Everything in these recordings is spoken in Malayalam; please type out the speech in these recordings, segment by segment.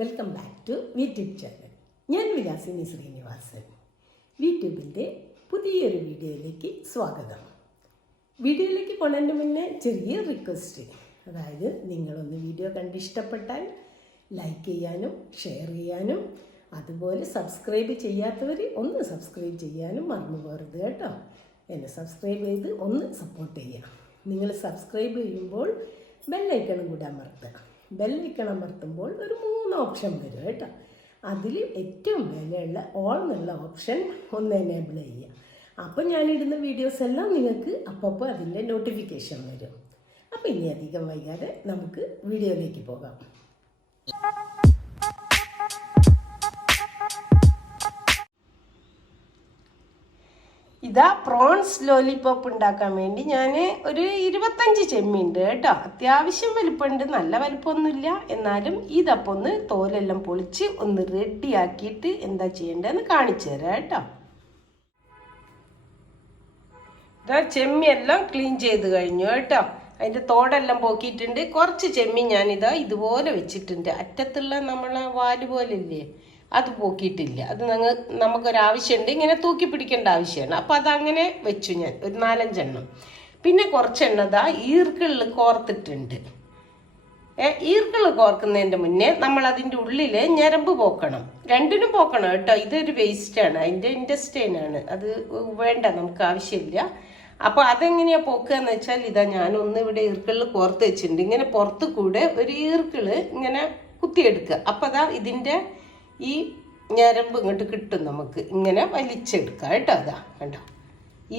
Welcome back to YouTube channel. ഞാൻ വിലാസിനി ശ്രീനിവാസൻ. യൂട്യൂബിൻ്റെ പുതിയൊരു വീഡിയോയിലേക്ക് സ്വാഗതം. വീഡിയോയിലേക്ക് പോകുന്നതിന് മുന്നേ ചെറിയ റിക്വസ്റ്റ്, അതായത് നിങ്ങളൊന്ന് വീഡിയോ കണ്ടിഷ്ടപ്പെട്ടാൽ ലൈക്ക് ചെയ്യാനും ഷെയർ ചെയ്യാനും അതുപോലെ സബ്സ്ക്രൈബ് ചെയ്യാത്തവർ ഒന്ന് സബ്സ്ക്രൈബ് ചെയ്യാനും മറന്നു പോകരുത് കേട്ടോ. എന്നെ സബ്സ്ക്രൈബ് ചെയ്ത് ഒന്ന് സപ്പോർട്ട് ചെയ്യുക. നിങ്ങൾ സബ്സ്ക്രൈബ് ചെയ്യുമ്പോൾ ബെല്ലൈക്കണും കൂടെ അമർത്തുക. ബെല്ലൈക്കൺ അമർത്തുമ്പോൾ ഒരു 3 ഓപ്ഷൻ വരും കേട്ടോ. അതിൽ ഏറ്റവും വിലയുള്ള ഓൾ എന്നുള്ള ഓപ്ഷൻ ഒന്ന് എനേബിൾ ചെയ്യുക. അപ്പോൾ ഞാനിടുന്ന വീഡിയോസ് എല്ലാം നിങ്ങൾക്ക് അപ്പോൾ അതിൻ്റെ നോട്ടിഫിക്കേഷൻ വരും. അപ്പോൾ ഇനി അധികം വൈകാതെ നമുക്ക് വീഡിയോയിലേക്ക് പോകാം. ഇതാ പ്രോൺസ് ലോലിപോപ്പ് ഉണ്ടാക്കാൻ വേണ്ടി ഞാൻ ഒരു 25 ചെമ്മിയുണ്ട് കേട്ടോ. അത്യാവശ്യം വലിപ്പമുണ്ട്, നല്ല വലിപ്പമൊന്നുമില്ല. എന്നാലും ഇതപ്പോൾ ഒന്ന് തോലെല്ലാം പൊളിച്ച് ഒന്ന് റെഡിയാക്കിയിട്ട് എന്താ ചെയ്യേണ്ടതെന്ന് കാണിച്ചു തരാം കേട്ടോ. ഇതാ ചെമ്മിയെല്ലാം ക്ലീൻ ചെയ്ത് കഴിഞ്ഞു കേട്ടോ. അതിൻ്റെ തോടെല്ലാം പോക്കിയിട്ടുണ്ട്. കുറച്ച് ചെമ്മി ഞാനിതാ ഇതുപോലെ വെച്ചിട്ടുണ്ട്. അറ്റത്തുള്ള നമ്മളെ വാല് പോലെ ഇല്ലേ, അത് പോക്കിയിട്ടില്ല. അത് നമുക്കൊരാവശ്യമുണ്ട്, ഇങ്ങനെ തൂക്കി പിടിക്കേണ്ട ആവശ്യമാണ്. അപ്പം അതങ്ങനെ വെച്ചു ഞാൻ ഒരു 4-5 എണ്ണം. പിന്നെ കുറച്ചെണ്ണതാ ഈർക്കിളിൽ കോർത്തിട്ടുണ്ട്. ഈർക്കിള് കോർക്കുന്നതിൻ്റെ മുന്നേ നമ്മൾ അതിൻ്റെ ഉള്ളിൽ ഞരമ്പ് പോക്കണം. രണ്ടിനും പോക്കണം കേട്ടോ. ഇതൊരു വേസ്റ്റാണ്, അതിൻ്റെ ഇൻറ്റസ്റ്റൈനാണ്. അത് വേണ്ട, നമുക്ക് ആവശ്യമില്ല. അപ്പോൾ അതെങ്ങനെയാണ് പോക്കുക എന്ന് വെച്ചാൽ ഇതാ ഞാനൊന്ന് ഇവിടെ ഈർക്കിളിൽ കോർത്ത് വെച്ചിട്ടുണ്ട്. ഇങ്ങനെ പുറത്ത് കൂടെ ഒരു ഈർക്കിള് ഇങ്ങനെ കുത്തിയെടുക്കുക. അപ്പം അതാ ഇതിൻ്റെ ഈ ഞരമ്പ് ഇങ്ങോട്ട് കിട്ടും. നമുക്ക് ഇങ്ങനെ വലിച്ചെടുക്കാം കേട്ടോ. അതാ കണ്ടോ,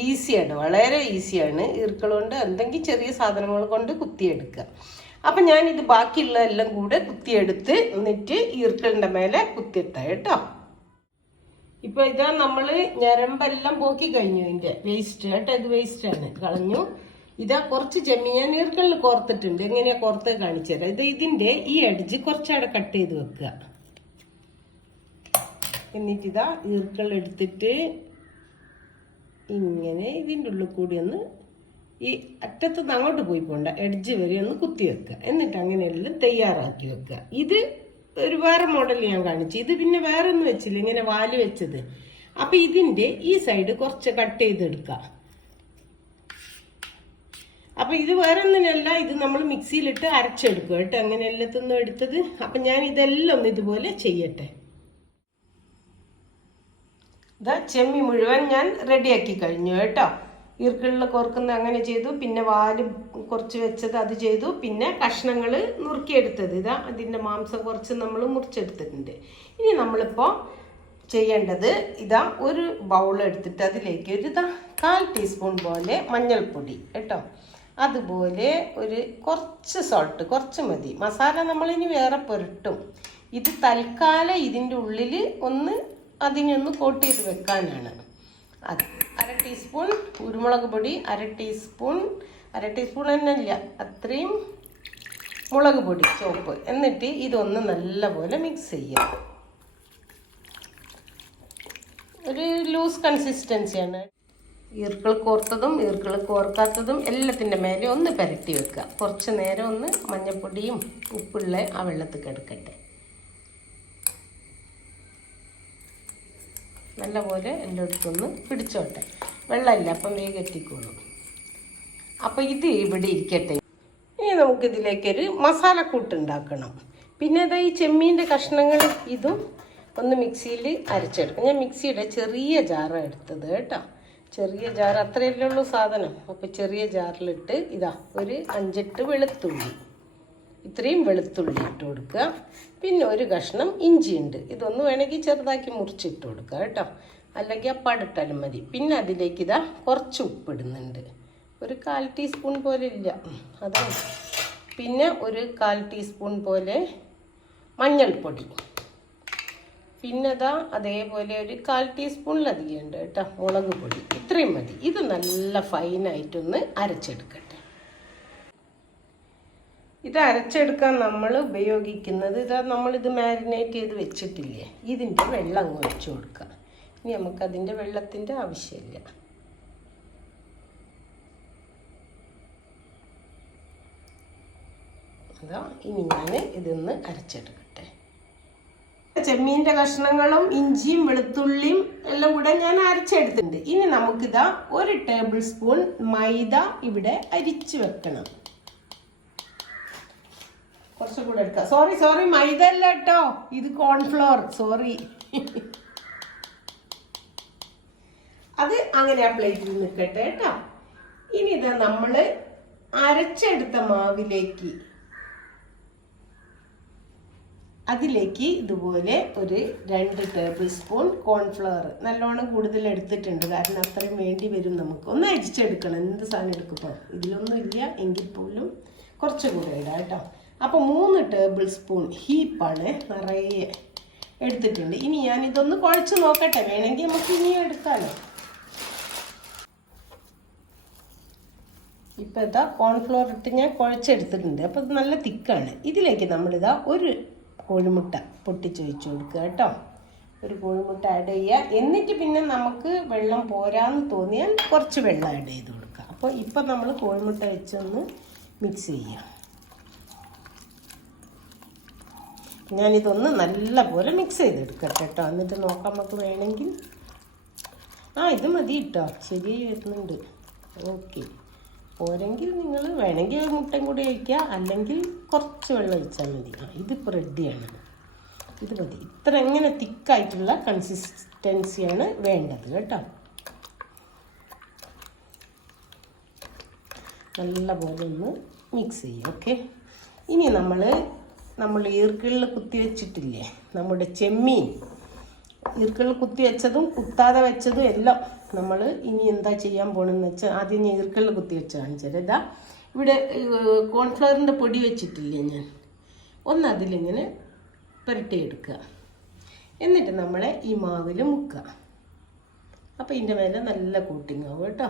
ഈസിയാണ്, വളരെ ഈസിയാണ്. ഈർക്കൾ കൊണ്ട് എന്തെങ്കിലും ചെറിയ സാധനങ്ങൾ കൊണ്ട് കുത്തിയെടുക്കുക. അപ്പം ഞാനിത് ബാക്കിയുള്ളതെല്ലാം കൂടെ കുത്തിയെടുത്ത് എന്നിട്ട് ഈർക്കളിൻ്റെ മേലെ കുത്തിയിട്ടാം കേട്ടോ. ഇപ്പം ഇതാ നമ്മൾ ഞരമ്പെല്ലാം പോക്കി കഴിഞ്ഞു. ഇതിൻ്റെ വേസ്റ്റ് കേട്ടോ, ഇത് വേസ്റ്റാണ്, കളഞ്ഞു. ഇതാ കുറച്ച് ചെമ്മീൻ ഞാൻ ഈർക്കളിൽ കോർത്തിട്ടുണ്ട്. എങ്ങനെയാണ് കോർത്ത് കാണിച്ചു തരാം. ഇതിൻ്റെ ഈ എഡ്ജ് കുറച്ചവിടെ കട്ട് ചെയ്ത് വെക്കുക. എന്നിട്ടിതാ ഈർക്കൾ എടുത്തിട്ട് ഇങ്ങനെ ഇതിൻ്റെ ഉള്ളിൽ കൂടി ഒന്ന് ഈ അറ്റത്തുനിന്ന് അങ്ങോട്ട് പോയി പോണ്ട, എഡ്ജ് വരെ ഒന്ന് കുത്തി വെക്കുക. എന്നിട്ട് അങ്ങനെയെല്ലാം തയ്യാറാക്കി വെക്കുക. ഇത് ഒരു വേറെ മോഡൽ ഞാൻ കാണിച്ചു. ഇത് പിന്നെ വേറെ ഒന്നും വെച്ചില്ല, ഇങ്ങനെ വാല് വെച്ചത്. അപ്പം ഇതിൻ്റെ ഈ സൈഡ് കുറച്ച് കട്ട് ചെയ്തെടുക്കുക. അപ്പം ഇത് വേറെ ഒന്നിനല്ല, ഇത് നമ്മൾ മിക്സിയിലിട്ട് അരച്ചെടുക്കുക കേട്ടോ. അങ്ങനെ എല്ലാത്തൊന്നും എടുത്തത്. അപ്പം ഞാൻ ഇതെല്ലാം ഒന്ന് ഇതുപോലെ ചെയ്യട്ടെ. ഇതാ ചെമ്മി മുഴുവൻ ഞാൻ റെഡിയാക്കി കഴിഞ്ഞു കേട്ടോ. ഈർക്കിളിൽ കോർക്കുന്ന അങ്ങനെ ചെയ്തു. പിന്നെ വാല് കുറച്ച് വെച്ചത് അത് ചെയ്തു. പിന്നെ കഷ്ണങ്ങൾ നുറുക്കിയെടുത്തത് ഇതാ അതിൻ്റെ മാംസം കുറച്ച് നമ്മൾ മുറിച്ചെടുത്തിട്ടുണ്ട്. ഇനി നമ്മളിപ്പോൾ ചെയ്യേണ്ടത് ഇതാ ഒരു ബൗൾ എടുത്തിട്ട് അതിലേക്ക് ഒരു 1/4 ടീസ്പൂൺ പോലെ മഞ്ഞൾപ്പൊടി കേട്ടോ. അതുപോലെ ഒരു കുറച്ച് സോൾട്ട്, കുറച്ച് മതി. മസാല നമ്മളിനി വേറെ പുരട്ടും. ഇത് തൽക്കാലം ഇതിൻ്റെ ഉള്ളിൽ അതിനൊന്ന് കോട്ട് ചെയ്ത് വെക്കാനാണ്. അത് 1/2 ടീസ്പൂൺ കുരുമുളക് പൊടി, 1/2 ടീസ്പൂൺ തന്നെയില്ല, അത്രയും മുളക് പൊടി ചോപ്പ്. എന്നിട്ട് ഇതൊന്ന് നല്ലപോലെ മിക്സ് ചെയ്യാം. ഒരു ലൂസ് കൺസിസ്റ്റൻസിയാണ്. ഈർക്കിൾ കോർത്തതും ഈർക്കിൾ കോർക്കാത്തതും എല്ലാത്തിൻ്റെ മേലെ ഒന്ന് പുരട്ടി വെക്കുക. കുറച്ച് നേരം ഒന്ന് മഞ്ഞൾപ്പൊടിയും ഉപ്പുള്ള ആ വെള്ളത്തിൽ കിടക്കട്ടെ. നല്ലപോലെ എല്ലായിടത്തൊന്ന് പിടിച്ചോട്ടെ. വെള്ളമില്ല, അപ്പം വേഗം എത്തിക്കോളും. അപ്പോൾ ഇത് ഇവിടെ ഇരിക്കട്ടെ. ഇനി നമുക്കിതിലേക്കൊരു മസാലക്കൂട്ട് ഉണ്ടാക്കണം. പിന്നെ അതാ ഈ ചെമ്മീൻ്റെ കഷ്ണങ്ങൾ ഇതും ഒന്ന് മിക്സിയിൽ അരച്ചെടുക്കും. ഞാൻ മിക്സിയുടെ ചെറിയ ജാറാണ് എടുത്തത് കേട്ടോ. ചെറിയ ജാർ, അത്രയല്ലേ ഉള്ളൂ സാധനം. അപ്പോൾ ചെറിയ ജാറിലിട്ട് ഇതാ ഒരു 5-8 വെളുത്തുള്ളി, ഇത്രയും വെളുത്തുള്ളി ഇട്ട് കൊടുക്കുക. പിന്നെ ഒരു കഷ്ണം ഇഞ്ചി ഉണ്ട്, ഇതൊന്ന് വേണമെങ്കിൽ ചെറുതാക്കി മുറിച്ചിട്ട് കൊടുക്കുക കേട്ടോ. അല്ലെങ്കിൽ അപ്പാടിട്ടാലും മതി. പിന്നെ അതിലേക്ക് ഇതാ കുറച്ച് ഉപ്പിടുന്നുണ്ട്, ഒരു 1/4 ടീസ്പൂൺ പോലെ ഇല്ല അതാണ്. പിന്നെ ഒരു 1/4 ടീസ്പൂൺ പോലെ മഞ്ഞൾപ്പൊടി. പിന്നെ ഇതാ അതേപോലെ ഒരു 1/4 ടീസ്പൂണിലധികം ഉണ്ട് കേട്ടോ മുളക് പൊടി. ഇത്രയും മതി. ഇത് നല്ല ഫൈനായിട്ടൊന്ന് അരച്ചെടുക്കട്ടെ. ഇത് അരച്ചെടുക്കാൻ നമ്മൾ ഉപയോഗിക്കുന്നത് നമ്മളിത് മാരിനേറ്റ് ചെയ്ത് വെച്ചിട്ടില്ലേ, ഇതിൻ്റെ വെള്ളം അങ്ങ് ഒഴിച്ചു കൊടുക്കുക. ഇനി നമുക്കതിൻ്റെ വെള്ളത്തിൻ്റെ ആവശ്യമില്ല. അതാ ഇനി ഞാൻ ഇതൊന്ന് അരച്ചെടുക്കട്ടെ. ചെമ്മീൻ്റെ കഷ്ണങ്ങളും ഇഞ്ചിയും വെളുത്തുള്ളിയും എല്ലാം കൂടെ ഞാൻ അരച്ചെടുത്തിട്ടുണ്ട്. ഇനി നമുക്കിതാ 1 ടേബിൾ സ്പൂൺ മൈദ ഇവിടെ അരിച്ചു വെക്കണം. കുറച്ചും കൂടെ എടുക്കാം. സോറി മൈദ അല്ല കേട്ടോ, ഇത് കോൺഫ്ലോർ. സോറി. അത് അങ്ങനെ ആ പ്ലേറ്റിൽ നിൽക്കട്ടെ കേട്ടോ. ഇനി ഇതാ നമ്മൾ അരച്ചെടുത്ത മാവിലേക്ക് അതിലേക്ക് ഇതുപോലെ ഒരു 2 ടേബിൾ സ്പൂൺ കോൺഫ്ലവർ നല്ലോണം കൂടുതൽ എടുത്തിട്ടുണ്ട്. കാരണം അത്രയും വേണ്ടി വരും നമുക്ക്. ഒന്ന് അരിച്ചെടുക്കണം. എന്ത് സാധനം എടുക്കുമ്പോൾ ഇതിലൊന്നും ഇല്ല എങ്കിൽ പോലും കുറച്ചുകൂടെ ഇടാം കേട്ടോ. അപ്പോൾ 3 ടേബിൾ സ്പൂൺ ഹീപ്പാണ് നിറയെ എടുത്തിട്ടുണ്ട്. ഇനി ഞാനിതൊന്ന് കുഴച്ച് നോക്കട്ടെ, വേണമെങ്കിൽ നമുക്ക് ഇനിയും എടുക്കാമല്ലോ. ഇപ്പോൾ ഇതാ കോൺഫ്ലോർ ഇട്ട് ഞാൻ കുഴച്ചെടുത്തിട്ടുണ്ട്. അപ്പോൾ ഇത് നല്ല തിക്കാണ്. ഇതിലേക്ക് നമ്മളിതാ 1 കോഴിമുട്ട പൊട്ടിച്ച് വെച്ച് കൊടുക്കുക കേട്ടോ. 1 കോഴിമുട്ട ആഡ് ചെയ്യുക. എന്നിട്ട് പിന്നെ നമുക്ക് വെള്ളം പോരാന്ന് തോന്നിയാൽ കുറച്ച് വെള്ളം ആഡ് ചെയ്ത് കൊടുക്കുക. അപ്പോൾ ഇപ്പം നമ്മൾ കോഴിമുട്ട വെച്ചൊന്ന് മിക്സ് ചെയ്യാം. ഞാനിതൊന്ന് നല്ല പോലെ മിക്സ് ചെയ്തെടുക്കട്ടെ കേട്ടോ. എന്നിട്ട് നോക്കാം നമുക്ക് വേണമെങ്കിൽ. ഇത് മതി കേട്ടോ, ശരിയായി വരുന്നുണ്ട്. ഓക്കെ, പോരെങ്കിൽ നിങ്ങൾ വേണമെങ്കിൽ മുട്ടയും കൂടി ഒഴിക്കുക, അല്ലെങ്കിൽ കുറച്ച് വെള്ളം ഒഴിച്ചാൽ മതി. ഇതിപ്പോൾ റെഡിയാണ്. ഇത് മതി. ഇത്ര എങ്ങനെ തിക്കായിട്ടുള്ള കൺസിസ്റ്റൻസിയാണ് വേണ്ടത് കേട്ടോ. നല്ല പോലെ ഒന്ന് മിക്സ് ചെയ്യും. ഓക്കെ, ഇനി നമ്മൾ ഈർക്കിളിൽ കുത്തി വെച്ചിട്ടില്ലേ നമ്മുടെ ചെമ്മീൻ, ഈർക്കിളിൽ കുത്തി വെച്ചതും കുത്താതെ വെച്ചതും എല്ലാം നമ്മൾ ഇനി എന്താ ചെയ്യാൻ പോകണമെന്ന് വെച്ചാൽ, ആദ്യം ഞാൻ ഈർക്കിളിൽ കുത്തി വെച്ച് കാണിച്ചത്. ഇതാ ഇവിടെ കോൺഫ്ലവറിൻ്റെ പൊടി വെച്ചിട്ടില്ലേ ഞാൻ, ഒന്ന് അതിലിങ്ങനെ പുരട്ടിയെടുക്കുക. എന്നിട്ട് നമ്മളെ ഈ മാവിൽ മുക്കുക. അപ്പോൾ ഇതിൻ്റെ മേലെ നല്ല കോട്ടിങ് ആവും കേട്ടോ.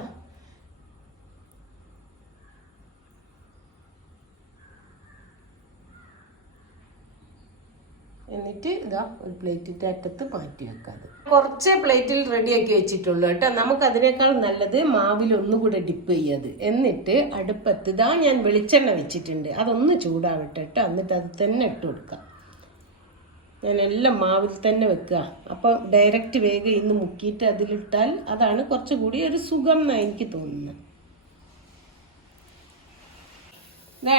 എന്നിട്ട് ഇതാ ഒരു പ്ലേറ്റിൻ്റെ അറ്റത്ത് മാറ്റി വെക്കാതെ കുറച്ച് പ്ലേറ്റിൽ റെഡിയാക്കി വെച്ചിട്ടുള്ളൂ കേട്ടോ. നമുക്ക് അതിനേക്കാൾ നല്ലത് മാവിൽ ഒന്നുകൂടെ ഡിപ്പ് ചെയ്യാത്. എന്നിട്ട് അടുപ്പത്ത് ഇതാ ഞാൻ വെളിച്ചെണ്ണ വെച്ചിട്ടുണ്ട്, അതൊന്ന് ചൂടാവട്ടെ കേട്ടോ. എന്നിട്ട് അത് തന്നെ ഇട്ട് കൊടുക്കാം. ഞാനെല്ലാം മാവിൽ തന്നെ വെക്കുക. അപ്പം ഡയറക്റ്റ് വേഗം ഇന്ന് മുക്കിയിട്ട് അതിലിട്ടാൽ അതാണ് കുറച്ചുകൂടി ഒരു സുഖം എന്നാണ് എനിക്ക് തോന്നുന്നത്.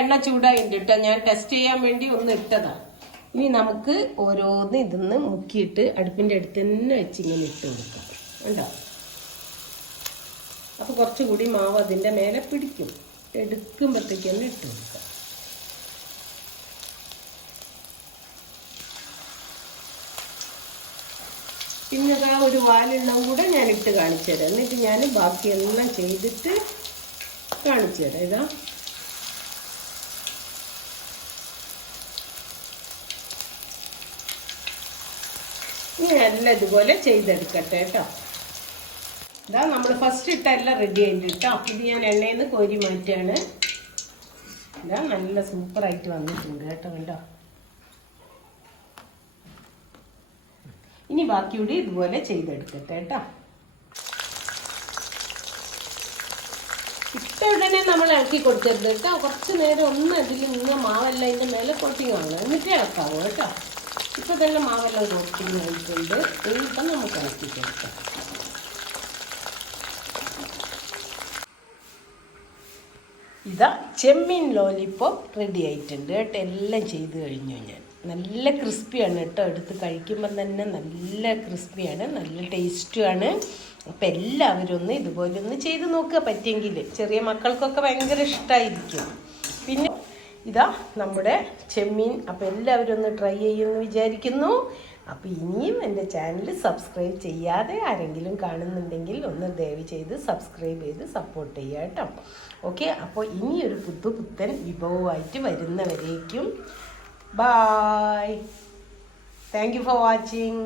എണ്ണ ചൂടായിട്ടുണ്ട് കേട്ടോ. ഞാൻ ടെസ്റ്റ് ചെയ്യാൻ വേണ്ടി ഒന്ന് ഇട്ടതാണ്. ഇനി നമുക്ക് ഓരോന്ന് ഇതിന്ന് മുക്കിയിട്ട് അടുപ്പിൻ്റെ അടുത്ത് തന്നെ വെച്ച് ഇങ്ങനെ ഇട്ട് കൊടുക്കാം. ഉണ്ടോ? അപ്പോൾ കുറച്ചുകൂടി മാവ് അതിൻ്റെ മേലെ പിടിക്കും. എടുക്കുമ്പോഴത്തേക്ക് തന്നെ ഇട്ട് കൊടുക്കാം. പിന്നെ അതാ ഒരു വാലെണ്ണം കൂടെ ഞാൻ ഇട്ട് കാണിച്ചു തരാം. എന്നിട്ട് ഞാൻ ബാക്കിയെല്ലാം ചെയ്തിട്ട് കാണിച്ചു തരാം. ഇതാ ഇനി എല്ലാം ഇതുപോലെ ചെയ്തെടുക്കട്ടെ കേട്ടോ. ഇതാ നമ്മൾ ഫസ്റ്റ് ഇട്ട എല്ലാം റെഡി ആയിട്ടുണ്ട് കേട്ടോ. ഇത് ഞാൻ എണ്ണയിൽ നിന്ന് കോരി മാറ്റുകയാണ്. ഇതാ നല്ല സൂപ്പറായിട്ട് വന്നിട്ടുണ്ട് കേട്ടോ. കണ്ടോ? ഇനി ബാക്കിയൂടി ഇതുപോലെ ചെയ്തെടുക്കട്ടെ കേട്ടോ. ഇട്ട ഉടനെ നമ്മൾ ഇളക്കി കൊടുക്കരുത് കേട്ടോ. കുറച്ച് നേരം ഒന്ന് അതിൽ നിന്ന് മാവെല്ലാം അതിൻ്റെ മേലെ കോട്ടിങ് വാങ്ങുക, എന്നിട്ടേ ഇളക്കാവൂ കേട്ടോ. ഇപ്പോൾ തന്നെ മാവെല്ലാം കോട്ടിങ് ആയിട്ടുണ്ട്. ഇനിയിപ്പം നമുക്ക് ഇളക്കി കൊടുക്കാം. ഇതാ ചെമ്മീൻ ലോലിപോപ്പ് റെഡി ആയിട്ടുണ്ട് കേട്ടോ. എല്ലാം ചെയ്ത് കഴിഞ്ഞു ഞാൻ. നല്ല ക്രിസ്പിയാണ് കേട്ടോ. എടുത്ത് കഴിക്കുമ്പോൾ തന്നെ നല്ല ക്രിസ്പിയാണ്, നല്ല ടേസ്റ്റുമാണ്. അപ്പം എല്ലാവരും ഒന്ന് ഇതുപോലെ ഒന്ന് ചെയ്ത് നോക്കുക പറ്റിയെങ്കിൽ. ചെറിയ മക്കൾക്കൊക്കെ ഭയങ്കര ഇഷ്ടമായിരിക്കും. പിന്നെ ഇതാ നമ്മുടെ ചെമ്മീൻ. അപ്പോൾ എല്ലാവരും ഒന്ന് ട്രൈ ചെയ്യുമെന്ന് വിചാരിക്കുന്നു. അപ്പോൾ ഇനിയും എൻ്റെ ചാനൽ സബ്സ്ക്രൈബ് ചെയ്യാതെ ആരെങ്കിലും കാണുന്നുണ്ടെങ്കിൽ ഒന്ന് ദയവ് ചെയ്ത് സബ്സ്ക്രൈബ് ചെയ്ത് സപ്പോർട്ട് ചെയ്യുക കേട്ടോ. ഓക്കെ, അപ്പോൾ ഇനിയൊരു പുത്തൻ വിഭവമായിട്ട് വരുന്നവരേക്കും bye. Thank you for watching.